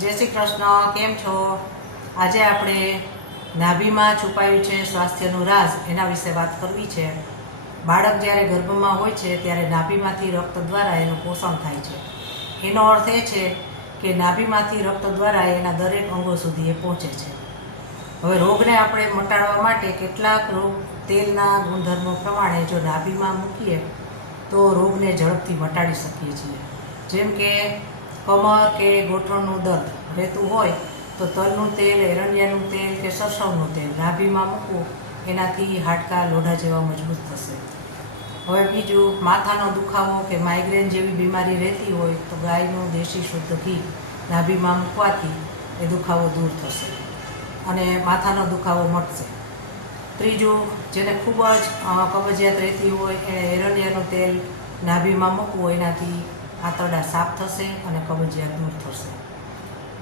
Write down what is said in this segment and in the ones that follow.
જય શ્રી કૃષ્ણ, કેમ છો? આજે આપણે નાભીમાં છુપાયું છે સ્વાસ્થ્યનું રાજ એના વિશે વાત કરવી છે. બાળક જ્યારે ગર્ભમાં હોય છે ત્યારે નાભીમાંથી રક્ત દ્વારા એનું પોષણ થાય છે. એનો અર્થ એ છે કે નાભીમાંથી રક્ત દ્વારા એના દરેક અંગો સુધી એ પહોંચે છે. હવે રોગને આપણે મટાડવા માટે કેટલાક રોગ તેલના ગુણધર્મો પ્રમાણે જો નાભીમાં મૂકીએ તો રોગને ઝડપથી મટાડી શકીએ છીએ. જેમ કે કમર કે ગોઠણનું દર્દ રહેતું હોય તો તલનું તેલ, એરંડિયાનું તેલ કે સરસવનું તેલ નાભીમાં મૂકવું, એનાથી હાડકાં લોઢા જેવા મજબૂત થશે. હવે બીજું, માથાનો દુખાવો કે માઇગ્રેન જેવી બીમારી રહેતી હોય તો ગાયનું દેશી શુદ્ધ ઘી નાભીમાં મૂકવાથી એ દુખાવો દૂર થશે અને માથાનો દુખાવો મટશે. ત્રીજું, જેને ખૂબ જ કબજિયાત રહેતી હોય એને એરંડિયાનું તેલ નાભીમાં મૂકવું, એનાથી આંતરડા સાફ થશે અને કબજિયાત દૂર થશે.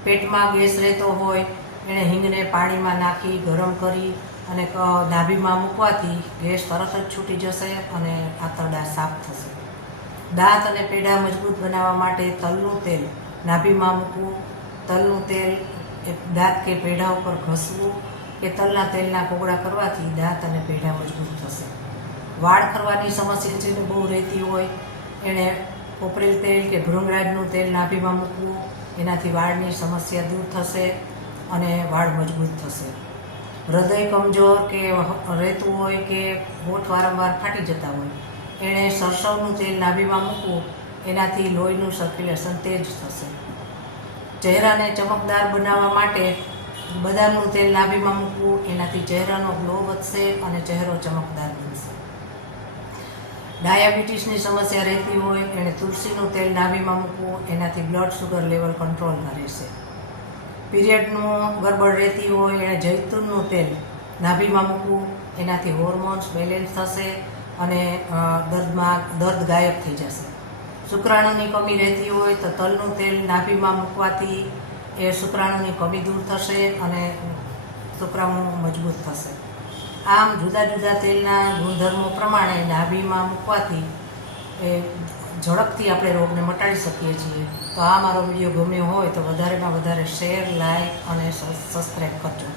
પેટમાં ગેસ રહેતો હોય એણે હિંગને પાણીમાં નાખી ગરમ કરી અને નાભીમાં મૂકવાથી ગેસ તરત જ છૂટી જશે અને આંતરડા સાફ થશે. દાંત અને પેઢા મજબૂત બનાવવા માટે તલનું તેલ નાભીમાં મૂકવું, તલનું તેલ દાંત કે પેઢા ઉપર ઘસવું કે તલના તેલના કોગળા કરવાથી દાંત અને પેઢા મજબૂત થશે. વાળ ખરવાની સમસ્યા જેને બહુ રહેતી હોય એણે કોપરેલ તેલ કે ભૃંગરાજનું તેલ નાભીમાં મૂકવું, એનાથી વાળની સમસ્યા દૂર થશે અને વાળ મજબૂત થશે. હૃદય કમજોર કે રહેતું હોય કે હોઠ વારંવાર ફાટી જતા હોય એણે સરસવનું તેલ નાભીમાં મૂકવું, એનાથી લોહીનું સર્ક્યુલેશન તેજ થશે. ચહેરાને ચમકદાર બનાવવા માટે બદામનું તેલ નાભીમાં મૂકવું, એનાથી ચહેરાનો ગ્લો વધશે અને ચહેરો ચમકદાર બનશે. ડાયાબિટીસની સમસ્યા રહેતી હોય એણે તુલસીનું તેલ નાભીમાં મૂકવું, એનાથી બ્લડ શુગર લેવલ કંટ્રોલમાં રહેશે. પીરિયડનું ગરબડ રહેતી હોય એણે જૈતુનનું તેલ નાભીમાં મૂકવું, એનાથી હોર્મોન્સ બેલેન્સ થશે અને દર્દ ગાયબ થઈ જશે. શુક્રાણુની કમી રહેતી હોય તો તલનું તેલ નાભીમાં મૂકવાથી એ શુક્રાણુની કમી દૂર થશે અને શુક્રાણુ મજબૂત થશે. આમ જુદા જુદા તેલના ગુણધર્મો પ્રમાણે નાભીમાં મૂકવાથી એ ઝડપથી આપણે રોગને મટાડી શકીએ છીએ. તો આ મારો વિડીયો ગમ્યો હોય તો વધારેમાં વધારે શેર, લાઈક અને સબસ્ક્રાઈબ કરજો.